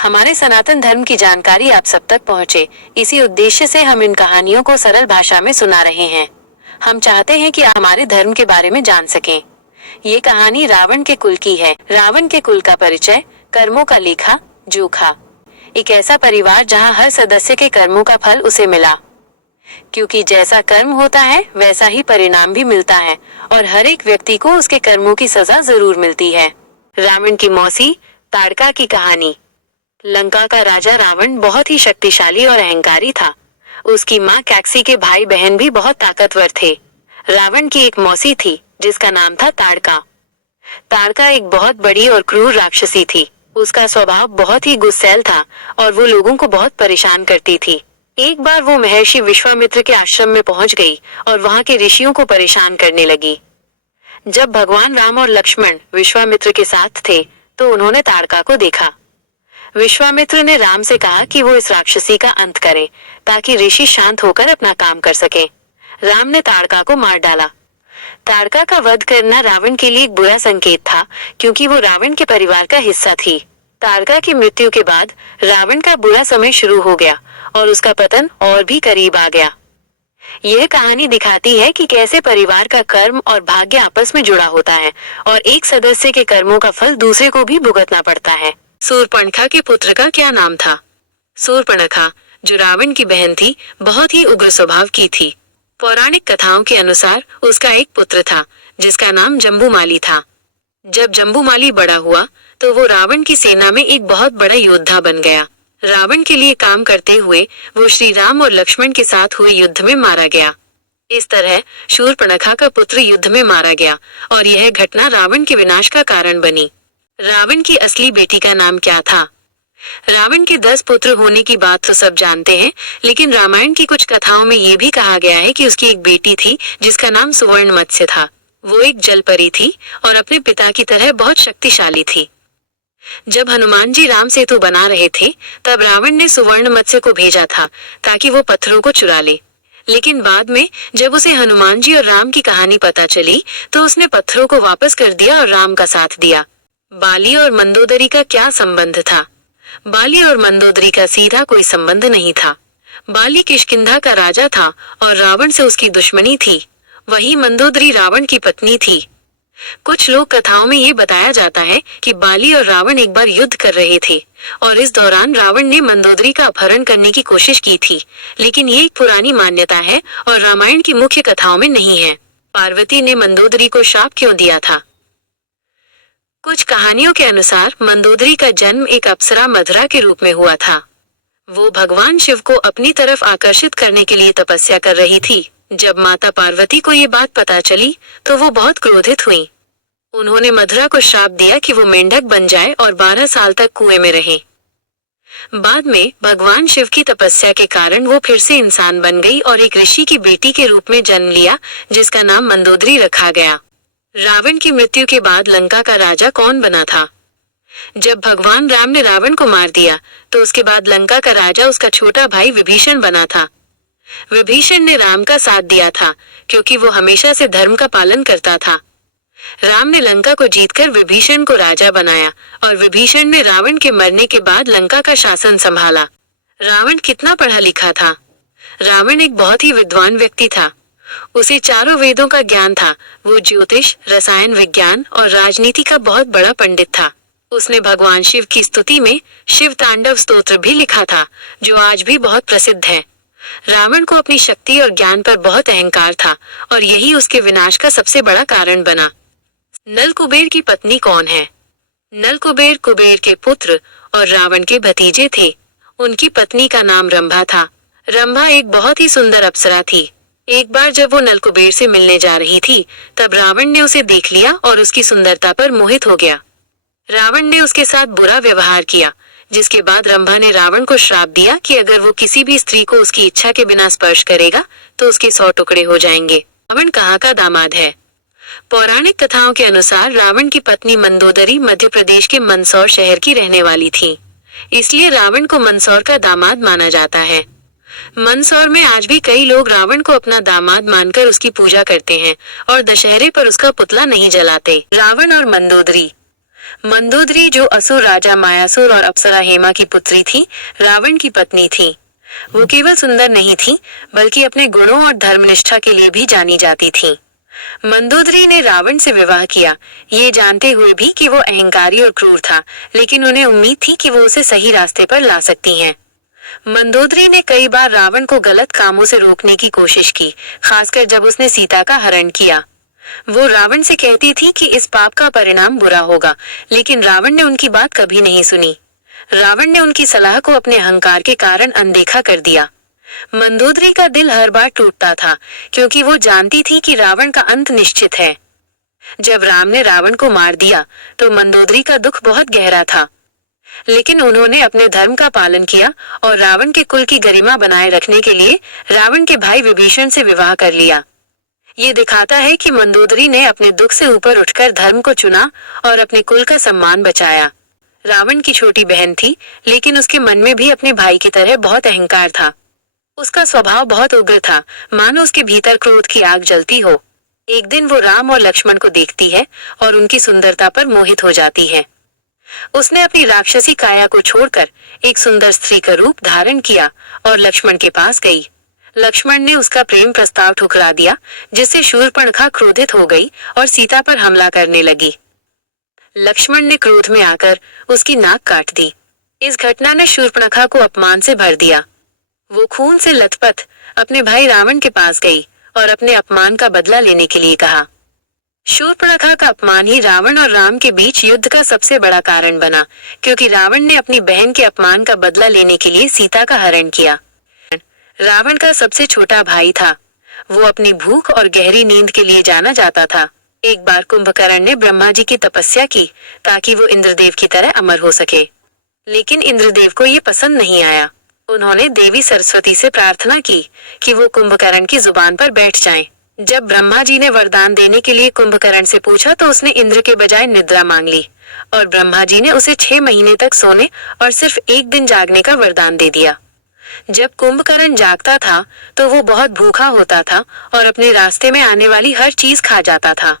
हमारे सनातन धर्म की जानकारी आप सब तक पहुंचे, इसी उद्देश्य से हम इन कहानियों को सरल भाषा में सुना रहे हैं। हम चाहते हैं कि आप हमारे धर्म के बारे में जान सकें। ये कहानी रावण के कुल की है। रावण के कुल का परिचय, कर्मों का लेखा जोखा। एक ऐसा परिवार जहां हर सदस्य के कर्मों का फल उसे मिला, क्योंकि जैसा कर्म होता है वैसा ही परिणाम भी मिलता है और हर एक व्यक्ति को उसके कर्मों की सजा जरूर मिलती है। रावण की मौसी ताड़का की कहानी। लंका का राजा रावण बहुत ही शक्तिशाली और अहंकारी था। उसकी माँ कैकसी के भाई बहन भी बहुत ताकतवर थे। रावण की एक मौसी थी जिसका नाम था ताड़का। ताड़का एक बहुत बड़ी और क्रूर राक्षसी थी। उसका स्वभाव बहुत ही गुस्सैल था और वो लोगों को बहुत परेशान करती थी। एक बार वो महर्षि विश्वामित्र के आश्रम में पहुंच गई और वहां के ऋषियों को परेशान करने लगी। जब भगवान राम और लक्ष्मण विश्वामित्र के साथ थे तो उन्होंने ताड़का को देखा। विश्वामित्र ने राम से कहा कि वो इस राक्षसी का अंत करे ताकि ऋषि शांत होकर अपना काम कर सके। राम ने ताड़का को मार डाला। ताड़का का वध करना रावण के लिए एक बुरा संकेत था, क्योंकि वो रावण के परिवार का हिस्सा थी। ताड़का की मृत्यु के बाद रावण का बुरा समय शुरू हो गया और उसका पतन और भी करीब आ गया। यह कहानी दिखाती है कि कैसे परिवार का कर्म और भाग्य आपस में जुड़ा होता है और एक सदस्य के कर्मों का फल दूसरे को भी भुगतना पड़ता है। शूर्पणखा के पुत्र का क्या नाम था? शूर्पणखा, जो रावण की बहन थी, बहुत ही उग्र स्वभाव की थी। पौराणिक कथाओं के अनुसार उसका एक पुत्र था जिसका नाम जम्बूमाली था। जब जम्बूमाली बड़ा हुआ तो वो रावण की सेना में एक बहुत बड़ा योद्धा बन गया। रावण के लिए काम करते हुए वो श्री राम और लक्ष्मण के साथ हुए युद्ध में मारा गया। इस तरह शूर्पणखा का पुत्र युद्ध में मारा गया और यह घटना रावण के विनाश का कारण बनी। रावण की असली बेटी का नाम क्या था? रावण के 10 पुत्र होने की बात तो सब जानते हैं, लेकिन रामायण की कुछ कथाओं में ये भी कहा गया है कि उसकी एक बेटी थी जिसका नाम सुवर्ण मत्स्य था। वो एक जल परी थी और अपने पिता की तरह बहुत शक्तिशाली थी। जब हनुमान जी राम सेतु बना रहे थे तब रावण ने सुवर्ण मत्स्य को भेजा था ताकि वो पत्थरों को चुरा ले, लेकिन बाद में जब उसे हनुमान जी और राम की कहानी पता चली तो उसने पत्थरों को वापस कर दिया और राम का साथ दिया। बाली और मंदोदरी का क्या संबंध था? बाली और मंदोदरी का सीधा कोई संबंध नहीं था। बाली किष्किंधा का राजा था और रावण से उसकी दुश्मनी थी। वही मंदोदरी रावण की पत्नी थी। कुछ लोक कथाओं में ये बताया जाता है कि बाली और रावण एक बार युद्ध कर रहे थे और इस दौरान रावण ने मंदोदरी का अपहरण करने की कोशिश की थी, लेकिन ये एक पुरानी मान्यता है और रामायण की मुख्य कथाओं में नहीं है। पार्वती ने मंदोदरी को शाप क्यों दिया था? कुछ कहानियों के अनुसार मंदोदरी का जन्म एक अप्सरा मधुरा के रूप में हुआ था। वो भगवान शिव को अपनी तरफ आकर्षित करने के लिए तपस्या कर रही थी। जब माता पार्वती को ये बात पता चली तो वो बहुत क्रोधित हुई। उन्होंने मधुरा को श्राप दिया कि वो मेंढक बन जाए और 12 साल तक कुएं में रहे। बाद में भगवान शिव की तपस्या के कारण वो फिर से इंसान बन गई और एक ऋषि की बेटी के रूप में जन्म लिया जिसका नाम मंदोदरी रखा गया। रावण की मृत्यु के बाद लंका का राजा कौन बना था? जब भगवान राम ने रावण को मार दिया तो उसके बाद लंका का राजा उसका छोटा भाई विभीषण बना था। विभीषण ने राम का साथ दिया था क्योंकि वो हमेशा से धर्म का पालन करता था। राम ने लंका को जीतकर विभीषण को राजा बनाया और विभीषण ने रावण के मरने के बाद लंका का शासन संभाला। रावण कितना पढ़ा लिखा था? रावण एक बहुत ही विद्वान व्यक्ति था। उसे चारों वेदों का ज्ञान था। वो ज्योतिष, रसायन विज्ञान और राजनीति का बहुत बड़ा पंडित था। उसने भगवान शिव की स्तुति में शिव तांडव स्तोत्र भी लिखा था, जो आज भी बहुत प्रसिद्ध है। रावण को अपनी शक्ति और ज्ञान पर बहुत अहंकार था और यही उसके विनाश का सबसे बड़ा कारण बना। नल कुबेर की पत्नी कौन है? नल कुबेर कुबेर के पुत्र और रावण के भतीजे थे। उनकी पत्नी का नाम रंभा था। रंभा एक बहुत ही सुंदर अप्सरा थी। एक बार जब वो नलकुबेर से मिलने जा रही थी तब रावण ने उसे देख लिया और उसकी सुंदरता पर मोहित हो गया। रावण ने उसके साथ बुरा व्यवहार किया, जिसके बाद रंभा ने रावण को श्राप दिया कि अगर वो किसी भी स्त्री को उसकी इच्छा के बिना स्पर्श करेगा तो उसके 100 टुकड़े हो जाएंगे। रावण कहाँ का दामाद है? पौराणिक कथाओं के अनुसार रावण की पत्नी मंदोदरी मध्य प्रदेश के मंदसौर शहर की रहने वाली थी, इसलिए रावण को मंदसौर का दामाद माना जाता है। मंदसौर में आज भी कई लोग रावण को अपना दामाद मानकर उसकी पूजा करते हैं और दशहरे पर उसका पुतला नहीं जलाते। रावण और मंदोदरी। मंदोदरी, जो असुर राजा मायासुर और अप्सरा हेमा की पुत्री थी, रावण की पत्नी थी। वो केवल सुंदर नहीं थी, बल्कि अपने गुणों और धर्मनिष्ठा के लिए भी जानी जाती थी। मंदोदरी ने रावण से विवाह किया, ये जानते हुए भी कि वो अहंकारी और क्रूर था, लेकिन उन्हें उम्मीद थी कि वो उसे सही रास्ते पर ला सकती हैं। मंदोदरी ने कई बार रावण को गलत कामों से रोकने की कोशिश की, खासकर जब उसने सीता का हरण किया। वो रावण से कहती थी कि इस पाप का परिणाम बुरा होगा, लेकिन रावण ने उनकी बात कभी नहीं सुनी। रावण ने उनकी सलाह को अपने अहंकार के कारण अनदेखा कर दिया। मंदोदरी का दिल हर बार टूटता था, क्योंकि वो जानती थी कि रावण का अंत निश्चित है। जब राम ने रावण को मार दिया, तो मंदोदरी का दुख बहुत गहरा था। लेकिन उन्होंने अपने धर्म का पालन किया और रावण के कुल की गरिमा बनाए रखने के लिए रावण के भाई विभीषण से विवाह कर लिया। ये दिखाता है कि मंदोदरी ने अपने दुख से ऊपर उठकर धर्म को चुना और अपने कुल का सम्मान बचाया। रावण की छोटी बहन थी, लेकिन उसके मन में भी अपने भाई की तरह बहुत अहंकार था। उसका स्वभाव बहुत उग्र था, मानो उसके भीतर क्रोध की आग जलती हो। एक दिन वो राम और लक्ष्मण को देखती है और उनकी सुंदरता पर मोहित हो जाती है। उसने अपनी राक्षसी काया को छोड़कर एक सुंदर स्त्री का रूप धारण किया और लक्ष्मण के पास गई। लक्ष्मण ने उसका प्रेम प्रस्ताव ठुकरा दिया, जिससे शूर्पणखा क्रोधित हो गई और सीता पर हमला करने लगी। लक्ष्मण ने क्रोध में आकर उसकी नाक काट दी। इस घटना ने शूर्पणखा को अपमान से भर दिया। वो खून से लथपथ अपने भाई रावण के पास गई और अपने अपमान का बदला लेने के लिए कहा। शूर्पणखा का अपमान ही रावण और राम के बीच युद्ध का सबसे बड़ा कारण बना, क्योंकि रावण ने अपनी बहन के अपमान का बदला लेने के लिए सीता का हरण किया। रावण का सबसे छोटा भाई था। वो अपनी भूख और गहरी नींद के लिए जाना जाता था। एक बार कुंभकर्ण ने ब्रह्मा जी की तपस्या की ताकि वो इंद्रदेव की तरह अमर हो सके, लेकिन इंद्रदेव को ये पसंद नहीं आया। उन्होंने देवी सरस्वती से प्रार्थना की कि वो कुंभकर्ण की जुबान पर बैठ जाएं। जब ब्रह्मा जी ने वरदान देने के लिए कुंभकर्ण से पूछा, तो उसने इंद्र के बजाय निद्रा मांग ली और ब्रह्मा जी ने उसे 6 महीने तक सोने और सिर्फ एक दिन जागने का वरदान दे दिया। जब कुंभकर्ण जागता था, तो वो बहुत भूखा होता था और अपने रास्ते में आने वाली हर चीज खा जाता था।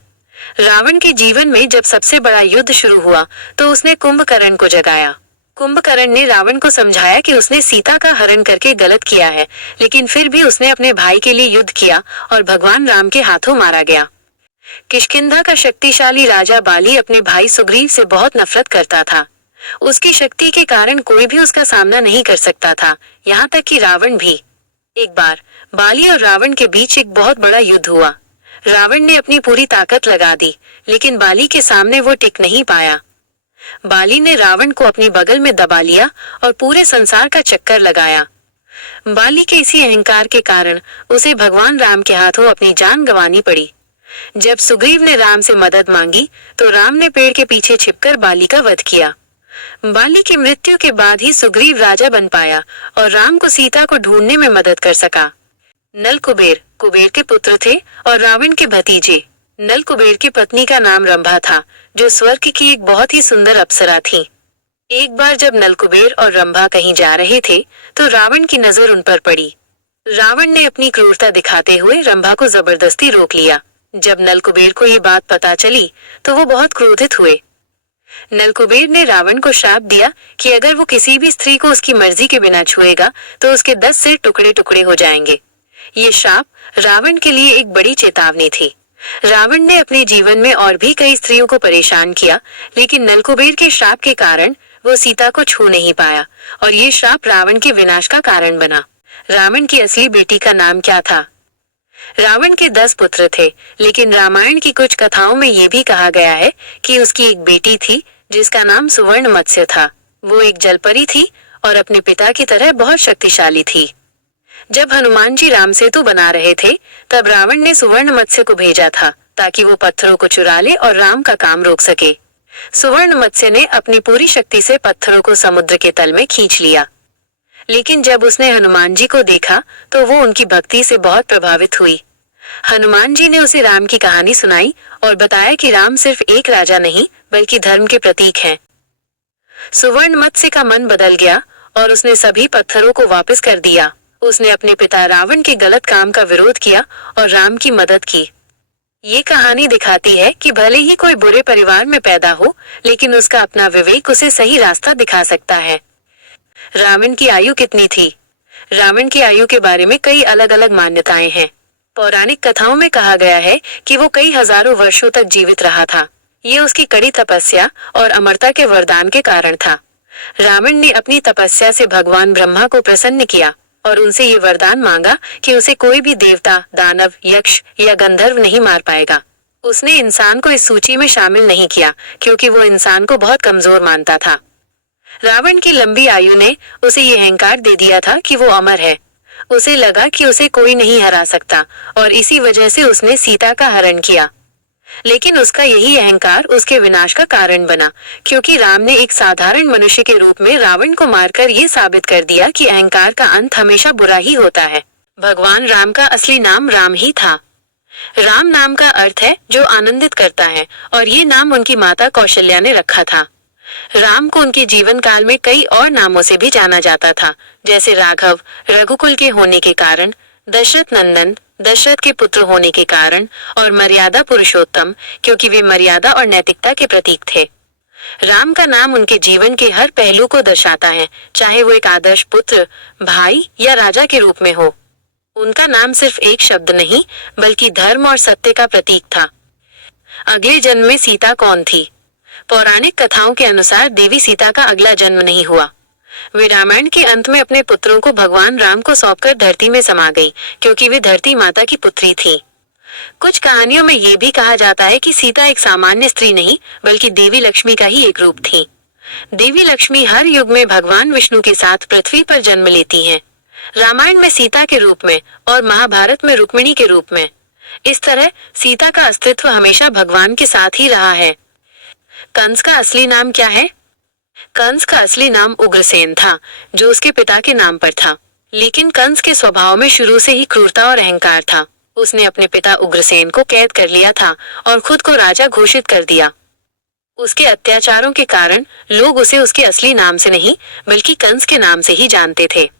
रावण के जीवन में जब सबसे बड़ा युद्ध शुरू हुआ, तो उसने कुंभकर्ण को जगाया। कुंभकर्ण ने रावण को समझाया कि उसने सीता का हरण करके गलत किया है, लेकिन फिर भी उसने अपने भाई के लिए युद्ध किया और भगवान राम के हाथों मारा गया। किष्किंधा का शक्तिशाली राजा बाली अपने भाई सुग्रीव से बहुत नफरत करता था। उसकी शक्ति के कारण कोई भी उसका सामना नहीं कर सकता था, यहाँ तक कि रावण भी। एक बार बाली और रावण के बीच एक बहुत बड़ा युद्ध हुआ। रावण ने अपनी पूरी ताकत लगा दी, लेकिन बाली के सामने वो टिक नहीं पाया। बाली ने रावण को अपनी बगल में दबा लिया और पूरे संसार का चक्कर लगाया। बाली के इसी अहंकार के कारण उसे भगवान राम के हाथों अपनी जान गंवानी पड़ी। जब सुग्रीव ने राम से मदद मांगी, तो राम ने पेड़ के पीछे छिपकर बाली का वध किया। बाली की मृत्यु के बाद ही सुग्रीव राजा बन पाया और राम को सीता को ढूंढने में मदद कर सका। नल कुबेर कुबेर के पुत्र थे और रावण के भतीजे। नल कुबेर की पत्नी का नाम रंभा था, जो स्वर्ग की एक बहुत ही सुंदर अप्सरा थी। एक बार जब नल कुबेर और रंभा कहीं जा रहे थे, तो रावण की नजर उन पर पड़ी। रावण ने अपनी क्रूरता दिखाते हुए रंभा को जबरदस्ती रोक लिया। जब नल कुबेर को ये बात पता चली, तो वो बहुत क्रोधित हुए। नल कुबेर ने रावण को श्राप दिया कि अगर वो किसी भी स्त्री को उसकी मर्जी के बिना छुएगा, तो उसके 10 सिर टुकड़े टुकड़े हो जाएंगे। ये श्राप रावण के लिए एक बड़ी चेतावनी थी। रावण ने अपने जीवन में और भी कई स्त्रियों को परेशान किया, लेकिन नल कुबेर के श्राप के कारण वो सीता को छू नहीं पाया और ये श्राप रावण के विनाश का कारण बना। रावण की असली बेटी का नाम क्या था? रावण के 10 पुत्र थे, लेकिन रामायण की कुछ कथाओं में ये भी कहा गया है कि उसकी एक बेटी थी जिसका नाम सुवर्ण मत्स्य था। वो एक जलपरी थी और अपने पिता की तरह बहुत शक्तिशाली थी। जब हनुमान जी राम सेतु बना रहे थे, तब रावण ने सुवर्ण मत्स्य को भेजा था ताकि वो पत्थरों को चुरा ले और राम का काम रोक सके। सुवर्ण मत्स्य ने अपनी पूरी शक्ति से पत्थरों को समुद्र के तल में खींच लिया, लेकिन जब उसने हनुमान जी को देखा, तो वो उनकी भक्ति से बहुत प्रभावित हुई। हनुमान जी ने उसे राम की कहानी सुनाई और बताया कि राम सिर्फ एक राजा नहीं, बल्कि धर्म के प्रतीक हैं। सुवर्ण मत्स्य का मन बदल गया और उसने सभी पत्थरों को वापस कर दिया। उसने अपने पिता रावण के गलत काम का विरोध किया और राम की मदद की। ये कहानी दिखाती है कि भले ही कोई बुरे परिवार में पैदा हो, लेकिन उसका अपना विवेक उसे सही रास्ता दिखा सकता है। रावण की आयु कितनी थी? रावण की आयु के बारे में कई अलग अलग मान्यताएं हैं। पौराणिक कथाओं में कहा गया है कि वो कई हजारों वर्षों तक जीवित रहा था। ये उसकी कड़ी तपस्या और अमरता के वरदान के कारण था। रावण ने अपनी तपस्या से भगवान ब्रह्मा को प्रसन्न किया और उनसे ये वरदान मांगा कि उसे कोई भी देवता, दानव, यक्ष या गंधर्व नहीं मार पाएगा। उसने इंसान को इस सूची में शामिल नहीं किया क्योंकि वो इंसान को बहुत कमजोर मानता था। रावण की लंबी आयु ने उसे ये अहंकार दे दिया था कि वो अमर है। उसे लगा कि उसे कोई नहीं हरा सकता और इसी वजह से उसने सीता का हरण किया। लेकिन उसका यही अहंकार उसके विनाश का कारण बना, क्योंकि राम ने एक साधारण मनुष्य के रूप में रावण को मारकर ये साबित कर दिया कि अहंकार का अंत हमेशा बुरा ही होता है। भगवान राम का असली नाम राम ही था। राम नाम का अर्थ है जो आनंदित करता है और ये नाम उनकी माता कौशल्या ने रखा था। राम को उनके जीवन काल में कई और नामों से भी जाना जाता था, जैसे राघव, रघुकुल के होने के कारण, दशरथ नंदन, दशरथ के पुत्र होने के कारण, और मर्यादा पुरुषोत्तम, क्योंकि वे मर्यादा और नैतिकता के प्रतीक थे। राम का नाम उनके जीवन के हर पहलू को दर्शाता है, चाहे वो एक आदर्श पुत्र, भाई या राजा के रूप में हो। उनका नाम सिर्फ एक शब्द नहीं, बल्कि धर्म और सत्य का प्रतीक था। अगले जन्म में सीता कौन थी? पौराणिक कथाओं के अनुसार देवी सीता का अगला जन्म नहीं हुआ। वे रामायण के अंत में अपने पुत्रों को भगवान राम को सौंपकर धरती में समा गई, क्योंकि वे धरती माता की पुत्री थी। कुछ कहानियों में ये भी कहा जाता है कि सीता एक सामान्य स्त्री नहीं, बल्कि देवी लक्ष्मी का ही एक रूप थी। देवी लक्ष्मी हर युग में भगवान विष्णु के साथ पृथ्वी पर जन्म लेती हैं। रामायण में सीता के रूप में और महाभारत में रुक्मिणी के रूप में। इस तरह सीता का अस्तित्व हमेशा भगवान के साथ ही रहा है। कंस का असली नाम क्या है? कंस का असली नाम उग्रसेन था, जो उसके पिता के नाम पर था। लेकिन कंस के स्वभाव में शुरू से ही क्रूरता और अहंकार था। उसने अपने पिता उग्रसेन को कैद कर लिया था और खुद को राजा घोषित कर दिया। उसके अत्याचारों के कारण लोग उसे उसके असली नाम से नहीं, बल्कि कंस के नाम से ही जानते थे।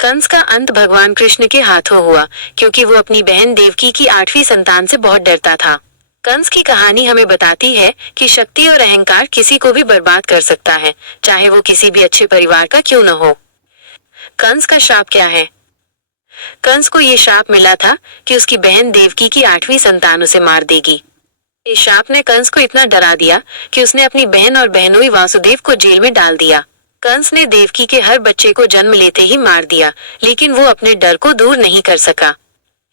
कंस का अंत भगवान कृष्ण के हाथों हुआ, क्योंकि वो अपनी बहन देवकी की 8वीं संतान से बहुत डरता था। कंस की कहानी हमें बताती है कि शक्ति और अहंकार किसी को भी बर्बाद कर सकता है, चाहे वो किसी भी अच्छे परिवार का क्यों न हो। कंस का श्राप क्या है? कंस को ये श्राप मिला था कि उसकी बहन देवकी की 8वीं संतान उसे मार देगी। इस श्राप ने कंस को इतना डरा दिया कि उसने अपनी बहन और बहनोई वासुदेव को जेल में डाल दिया। कंस ने देवकी के हर बच्चे को जन्म लेते ही मार दिया, लेकिन वो अपने डर को दूर नहीं कर सका।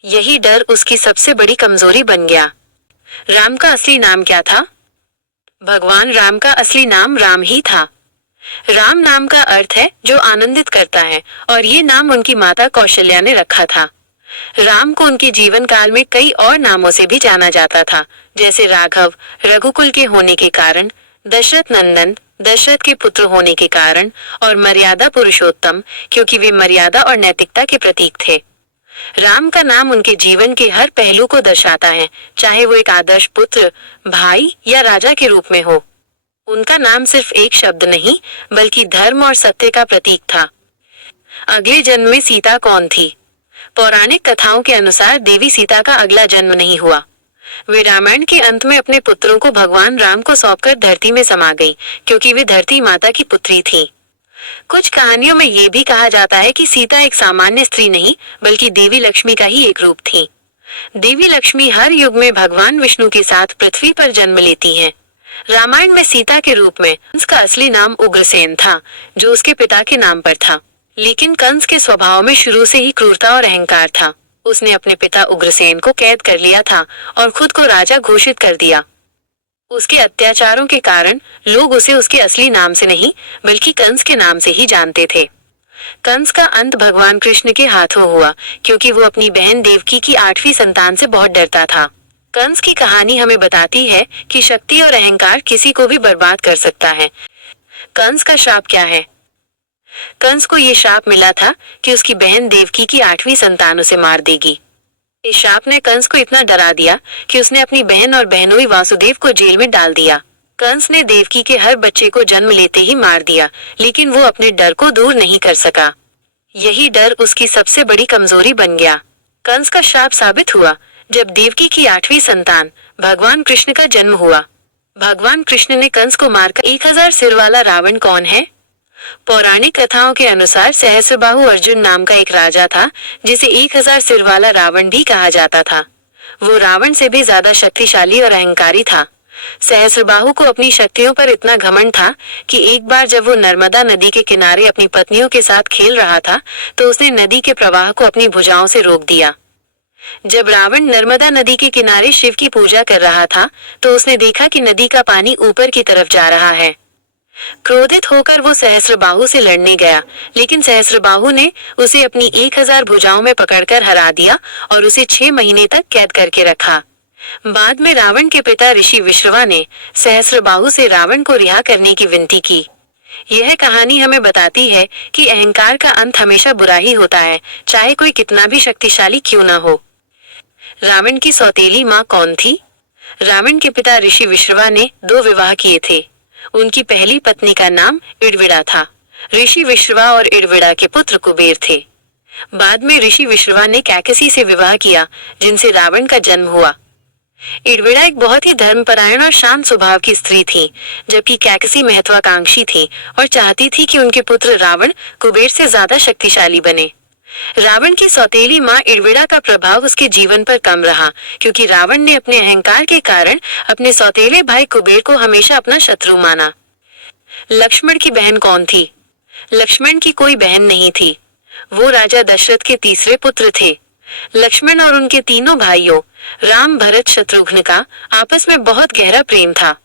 यही डर उसकी सबसे बड़ी कमजोरी बन गया। राम का असली नाम क्या था? भगवान राम का असली नाम राम ही था। राम नाम का अर्थ है जो आनंदित करता है और ये नाम उनकी माता कौशल्या ने रखा था। राम को उनके जीवन काल में कई और नामों से भी जाना जाता था, जैसे राघव, रघुकुल के होने के कारण, दशरथ नंदन, दशरथ के पुत्र होने के कारण, और मर्यादा पुरुषोत्तम, क्योंकि वे मर्यादा और नैतिकता के प्रतीक थे। राम का नाम उनके जीवन के हर पहलू को दर्शाता है, चाहे वो एक आदर्श पुत्र, भाई या राजा के रूप में हो। उनका नाम सिर्फ एक शब्द नहीं, बल्कि धर्म और सत्य का प्रतीक था। अगले जन्म में सीता कौन थी? पौराणिक कथाओं के अनुसार देवी सीता का अगला जन्म नहीं हुआ। वे रामायण के अंत में अपने पुत्रों को भगवान राम को सौंपकर धरती में समा गई, क्योंकि वे धरती माता की पुत्री थी। कुछ कहानियों में ये भी कहा जाता है कि सीता एक सामान्य स्त्री नहीं, बल्कि देवी लक्ष्मी का ही एक रूप थी। देवी लक्ष्मी हर युग में भगवान विष्णु के साथ पृथ्वी पर जन्म लेती हैं। रामायण में सीता के रूप में कंस का असली नाम उग्रसेन था, जो उसके पिता के नाम पर था। लेकिन कंस के स्वभाव में शुरू से ही क्रूरता और अहंकार था। उसने अपने पिता उग्रसेन को कैद कर लिया था और खुद को राजा घोषित कर दिया। उसके अत्याचारों के कारण लोग उसे उसके असली नाम से नहीं, बल्कि कंस के नाम से ही जानते थे। कंस का अंत भगवान कृष्ण के हाथों हुआ, क्योंकि वो अपनी बहन देवकी की 8वीं संतान से बहुत डरता था। कंस की कहानी हमें बताती है कि शक्ति और अहंकार किसी को भी बर्बाद कर सकता है। कंस का श्राप क्या है? कंस को ये श्राप मिला था कि उसकी बहन देवकी की 8वीं संतान उसे मार देगी। इस श्राप ने कंस को इतना डरा दिया कि उसने अपनी बहन और बहनोई वासुदेव को जेल में डाल दिया। कंस ने देवकी के हर बच्चे को जन्म लेते ही मार दिया, लेकिन वो अपने डर को दूर नहीं कर सका। यही डर उसकी सबसे बड़ी कमजोरी बन गया। कंस का श्राप साबित हुआ, जब देवकी की 8वीं संतान भगवान कृष्ण का जन्म हुआ। भगवान कृष्ण ने कंस को मारकर 1000 सिर वाला रावण कौन है? पौराणिक कथाओं के अनुसार सहस्त्रबाहु अर्जुन नाम का एक राजा था, जिसे 1000 सिर वाला रावण भी कहा जाता था। वो रावण से भी ज्यादा शक्तिशाली और अहंकारी था। सहस्त्रबाहु को अपनी शक्तियों पर इतना घमंड था कि एक बार जब वो नर्मदा नदी के किनारे अपनी पत्नियों के साथ खेल रहा था, तो उसने नदी के प्रवाह को अपनी भुजाओं से रोक दिया। जब रावण नर्मदा नदी के किनारे शिव की पूजा कर रहा था, तो उसने देखा कि नदी का पानी ऊपर की तरफ जा रहा है। क्रोधित होकर वो सहस्त्रबाहु से लड़ने गया, लेकिन सहस्त्रबाहु ने उसे अपनी 1000 भुजाओं में पकड़कर हरा दिया और उसे 6 महीने तक कैद करके रखा। बाद में रावण के पिता ऋषि विश्रवा ने सहस्त्रबाहु से रावण को रिहा करने की विनती की। यह कहानी हमें बताती है कि अहंकार का अंत हमेशा बुरा ही होता है, चाहे कोई कितना भी शक्तिशाली क्यों न हो। रावण की सौतेली माँ कौन थी? रावण के पिता ऋषि विश्रवा ने 2 विवाह किए थे। उनकी पहली पत्नी का नाम इड़विड़ा था। ऋषि विश्रवा और इड़विड़ा के पुत्र कुबेर थे। बाद में ऋषि विश्रवा ने कैकसी से विवाह किया, जिनसे रावण का जन्म हुआ। इड़विड़ा एक बहुत ही धर्मपरायण और शांत स्वभाव की स्त्री थी, जबकि कैकसी महत्वाकांक्षी थी और चाहती थी कि उनके पुत्र रावण कुबेर से ज्यादा शक्तिशाली बने। रावण की सौतेली माँ इड़विड़ा का प्रभाव उसके जीवन पर कम रहा, क्योंकि रावण ने अपने अहंकार के कारण अपने सौतेले भाई कुबेर को हमेशा अपना शत्रु माना। लक्ष्मण की बहन कौन थी? लक्ष्मण की कोई बहन नहीं थी। वो राजा दशरथ के तीसरे पुत्र थे। लक्ष्मण और उनके तीनों भाइयों राम, भरत, शत्रुघ्न का आपस में बहुत गहरा प्रेम था।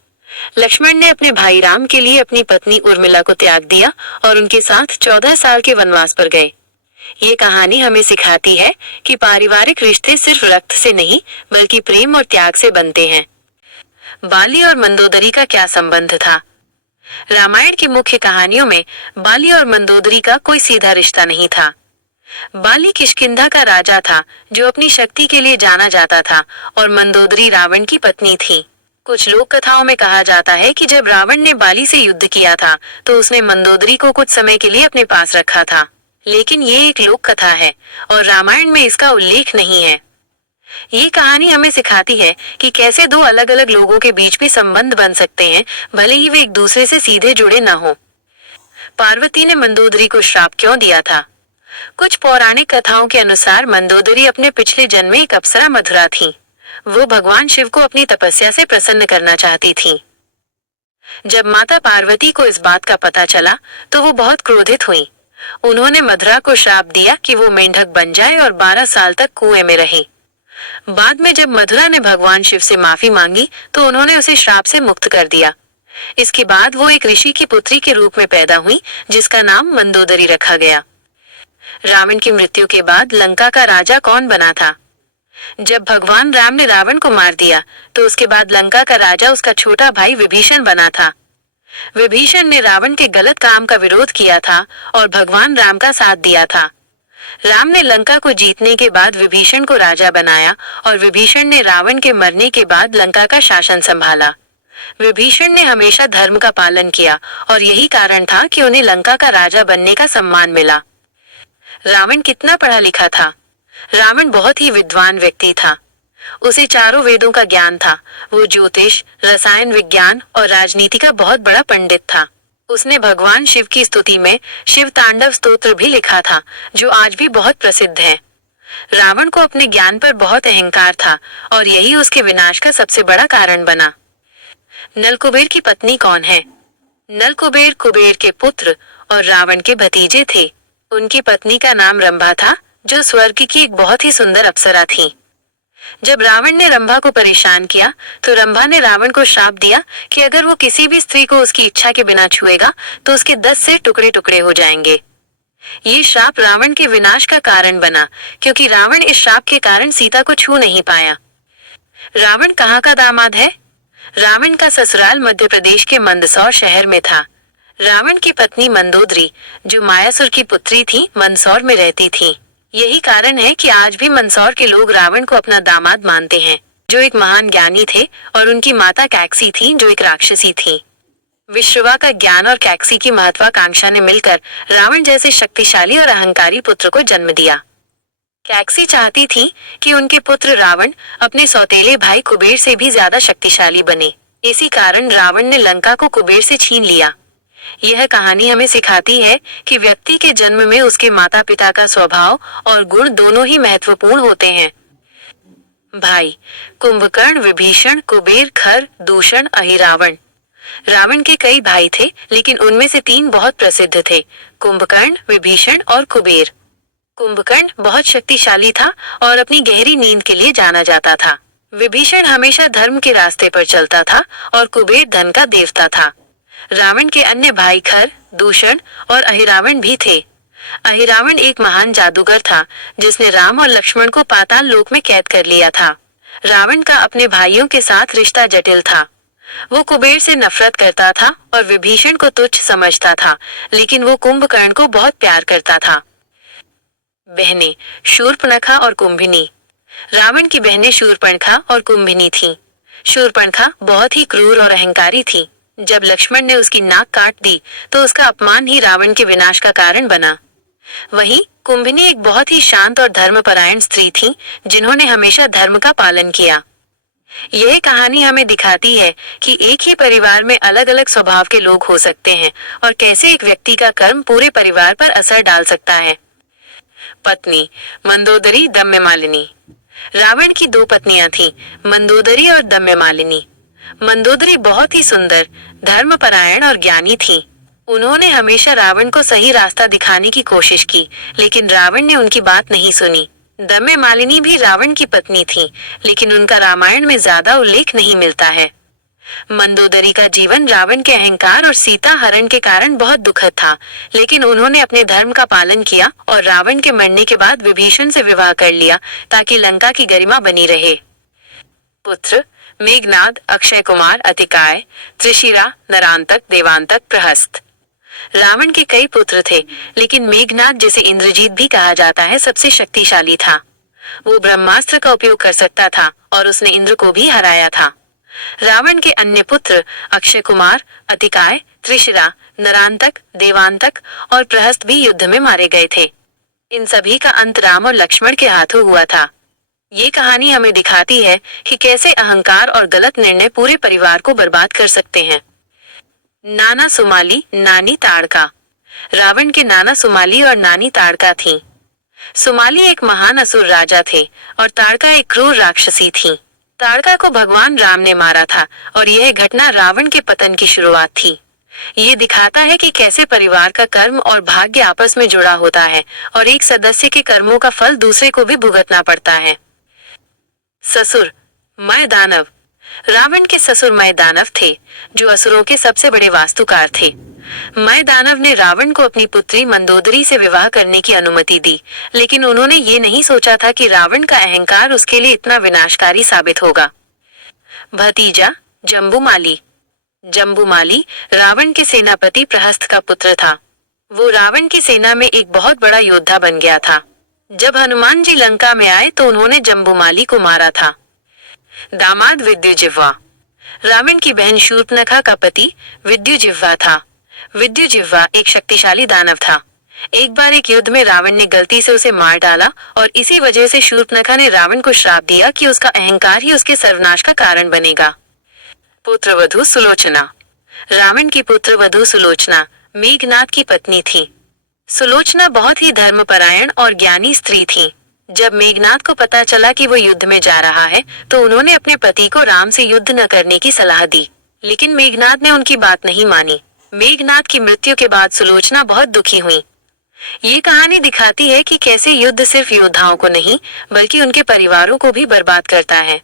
लक्ष्मण ने अपने भाई राम के लिए अपनी पत्नी उर्मिला को त्याग दिया और उनके साथ 14 साल के वनवास पर गए। ये कहानी हमें सिखाती है कि पारिवारिक रिश्ते सिर्फ रक्त से नहीं, बल्कि प्रेम और त्याग से बनते हैं। बाली और मंदोदरी का क्या संबंध था? रामायण की मुख्य कहानियों में बाली और मंदोदरी का कोई सीधा रिश्ता नहीं था। बाली किष्किंधा का राजा था, जो अपनी शक्ति के लिए जाना जाता था, और मंदोदरी रावण की पत्नी थी। कुछ लोक कथाओं में कहा जाता है कि जब रावण ने बाली से युद्ध किया था, तो उसने मंदोदरी को कुछ समय के लिए अपने पास रखा था, लेकिन ये एक लोक कथा है और रामायण में इसका उल्लेख नहीं है। ये कहानी हमें सिखाती है कि कैसे 2 अलग अलग लोगों के बीच भी संबंध बन सकते हैं, भले ही वे एक दूसरे से सीधे जुड़े न हो। पार्वती ने मंदोदरी को श्राप क्यों दिया था? कुछ पौराणिक कथाओं के अनुसार मंदोदरी अपने पिछले जन्म में एक अप्सरा मधुरा थी। वो भगवान शिव को अपनी तपस्या से प्रसन्न करना चाहती थी। जब माता पार्वती को इस बात का पता चला, तो वो बहुत क्रोधित हुई। उन्होंने मधुरा को श्राप दिया कि वो मेंढक बन जाए और 12 साल तक कुएं में रहे। बाद में जब मधुरा ने भगवान शिव से माफी मांगी, तो उन्होंने उसे श्राप से मुक्त कर दिया। इसके बाद वो एक ऋषि की पुत्री के रूप में पैदा हुई, जिसका नाम मंदोदरी रखा गया। रावण की मृत्यु के बाद लंका का राजा कौन बना था? जब भगवान राम ने रावण को मार दिया, तो उसके बाद लंका का राजा उसका छोटा भाई विभीषण बना था। विभीषण ने रावण के गलत काम का विरोध किया था और भगवान राम का साथ दिया था। राम ने लंका को जीतने के बाद विभीषण को राजा बनाया और विभीषण ने रावण के मरने के बाद लंका का शासन संभाला। विभीषण ने हमेशा धर्म का पालन किया और यही कारण था कि उन्हें लंका का राजा बनने का सम्मान मिला। रावण कितना पढ़ा लिखा था? रावण बहुत ही विद्वान व्यक्ति था। उसे चारों वेदों का ज्ञान था। वो ज्योतिष, रसायन विज्ञान और राजनीति का बहुत बड़ा पंडित था। उसने भगवान शिव की स्तुति में शिव तांडव स्तोत्र भी लिखा था, जो आज भी बहुत प्रसिद्ध है। रावण को अपने ज्ञान पर बहुत अहंकार था और यही उसके विनाश का सबसे बड़ा कारण बना। नलकुबेर की पत्नी कौन है? नलकुबेर कुबेर के पुत्र और रावण के भतीजे थे। उनकी पत्नी का नाम रंभा था, जो स्वर्ग की एक बहुत ही सुंदर अप्सरा थी। जब रावण ने रंभा को परेशान किया, तो रंभा ने रावण को श्राप दिया कि अगर वो किसी भी स्त्री को उसकी इच्छा के बिना छुएगा, तो उसके 10 सिर टुकड़े टुकड़े हो जाएंगे। ये श्राप रावण के विनाश का कारण बना, क्योंकि रावण इस श्राप के कारण सीता को छू नहीं पाया। रावण कहाँ का दामाद है? रावण का ससुराल मध्य प्रदेश के मंदसौर शहर में था। रावण की पत्नी मंदोदरी, जो मायासुर की पुत्री थी, मंदसौर में रहती थी। यही कारण है कि आज भी मंदसौर के लोग रावण को अपना दामाद मानते हैं, जो एक महान ज्ञानी थे, और उनकी माता कैकसी थी, जो एक राक्षसी थी। विश्रवा का ज्ञान और कैकसी की महत्वाकांक्षा ने मिलकर रावण जैसे शक्तिशाली और अहंकारी पुत्र को जन्म दिया। कैकसी चाहती थी कि उनके पुत्र रावण अपने सौतेले भाई कुबेर से भी ज्यादा शक्तिशाली बने। इसी कारण रावण ने लंका को कुबेर से छीन लिया। यह कहानी हमें सिखाती है कि व्यक्ति के जन्म में उसके माता पिता का स्वभाव और गुण दोनों ही महत्वपूर्ण होते हैं। भाई कुंभकर्ण, विभीषण, कुबेर, खर, दूषण, अहिरावण। रावण के कई भाई थे, लेकिन उनमें से 3 बहुत प्रसिद्ध थे, कुंभकर्ण, विभीषण और कुबेर। कुंभकर्ण बहुत शक्तिशाली था और अपनी गहरी नींद के लिए जाना जाता था। विभीषण हमेशा धर्म के रास्ते पर चलता था और कुबेर धन का देवता था। रावण के अन्य भाई खर, दूषण और अहिरावण भी थे। अहिरावण एक महान जादूगर था जिसने राम और लक्ष्मण को पाताल लोक में कैद कर लिया था। रावण का अपने भाइयों के साथ रिश्ता जटिल था। वो कुबेर से नफरत करता था और विभीषण को तुच्छ समझता था, लेकिन वो कुंभकर्ण को बहुत प्यार करता था। बहनें शूर्पणखा और कुंभिनी। रावण की बहनें शूर्पणखा और कुंभिनी थीं। शूर्पणखा बहुत ही क्रूर और अहंकारी थी। जब लक्ष्मण ने उसकी नाक काट दी तो उसका अपमान ही रावण के विनाश का कारण बना। वहीं कुंभिनी एक बहुत ही शांत और धर्मपरायण स्त्री थी, जिन्होंने हमेशा धर्म का पालन किया। यह कहानी हमें दिखाती है कि एक ही परिवार में अलग अलग स्वभाव के लोग हो सकते हैं और कैसे एक व्यक्ति का कर्म पूरे परिवार पर असर डाल सकता है। पत्नी मंदोदरी, दम्यमालिनी। रावण की 2 पत्नियां थीं, मंदोदरी और दम्यमालिनी। मंदोदरी बहुत ही सुंदर, धर्मपरायण और ज्ञानी थी। उन्होंने हमेशा रावण को सही रास्ता दिखाने की कोशिश की, लेकिन रावण ने उनकी बात नहीं सुनी। दम्यमालिनी भी रावण की पत्नी थी, लेकिन उनका रामायण में ज्यादा उल्लेख नहीं मिलता है। मंदोदरी का जीवन रावण के अहंकार और सीता हरण के कारण बहुत दुखद था, लेकिन उन्होंने अपने धर्म का पालन किया और रावण के मरने के बाद विभीषण से विवाह कर लिया ताकि लंका की गरिमा बनी रहे। पुत्र मेघनाद, अक्षय कुमार, अतिकाय, त्रिशिरा, नरांतक, देवांतक, प्रहस्त। रावण के कई पुत्र थे, लेकिन मेघनाद, जिसे इंद्रजीत भी कहा जाता है, सबसे शक्तिशाली था। वो ब्रह्मास्त्र का उपयोग कर सकता था और उसने इंद्र को भी हराया था। रावण के अन्य पुत्र अक्षय कुमार, अतिकाय, त्रिशिरा, नरांतक, देवांतक और प्रहस्त भी युद्ध में मारे गए थे। इन सभी का अंत राम और लक्ष्मण के हाथों हुआ था। ये कहानी हमें दिखाती है कि कैसे अहंकार और गलत निर्णय पूरे परिवार को बर्बाद कर सकते हैं। नाना सुमाली, नानी ताड़का। रावण के नाना सुमाली और नानी ताड़का थीं। सुमाली एक महान असुर राजा थे और ताड़का एक क्रूर राक्षसी थी। ताड़का को भगवान राम ने मारा था और यह घटना रावण के पतन की शुरुआत थी। ये दिखाता है कि कैसे परिवार का कर्म और भाग्य आपस में जुड़ा होता है और एक सदस्य के कर्मों का फल दूसरे को भी भुगतना पड़ता है। ससुर मय दानव। रावण के ससुर मय दानव थे, जो असुरों के सबसे बड़े वास्तुकार थे। मय दानव ने रावण को अपनी पुत्री मंदोदरी से विवाह करने की अनुमति दी, लेकिन उन्होंने ये नहीं सोचा था कि रावण का अहंकार उसके लिए इतना विनाशकारी साबित होगा। भतीजा जम्बूमाली। जम्बूमाली रावण के सेनापति प्रहस्त का पुत्र था। वो रावण की सेना में एक बहुत बड़ा योद्धा बन गया था। जब हनुमान जी लंका में आए तो उन्होंने जम्बूमाली को मारा था। दामाद विद्युजिह्वा। रावण की बहन शूर्पणखा का पति विद्युजिह्वा था। विद्युजिह्वा एक शक्तिशाली दानव था। एक बार एक युद्ध में रावण ने गलती से उसे मार डाला और इसी वजह से शूर्पणखा ने रावण को श्राप दिया कि उसका अहंकार ही उसके सर्वनाश का कारण बनेगा। पुत्रवधू सुलोचना। रावण की पुत्रवधू सुलोचना मेघनाद की पत्नी थी। सुलोचना बहुत ही धर्मपरायण और ज्ञानी स्त्री थी। जब मेघनाद को पता चला कि वो युद्ध में जा रहा है तो उन्होंने अपने पति को राम से युद्ध न करने की सलाह दी, लेकिन मेघनाद ने उनकी बात नहीं मानी। मेघनाद की मृत्यु के बाद सुलोचना बहुत दुखी हुई। ये कहानी दिखाती है कि कैसे युद्ध सिर्फ योद्धाओं को नहीं बल्कि उनके परिवारों को भी बर्बाद करता है।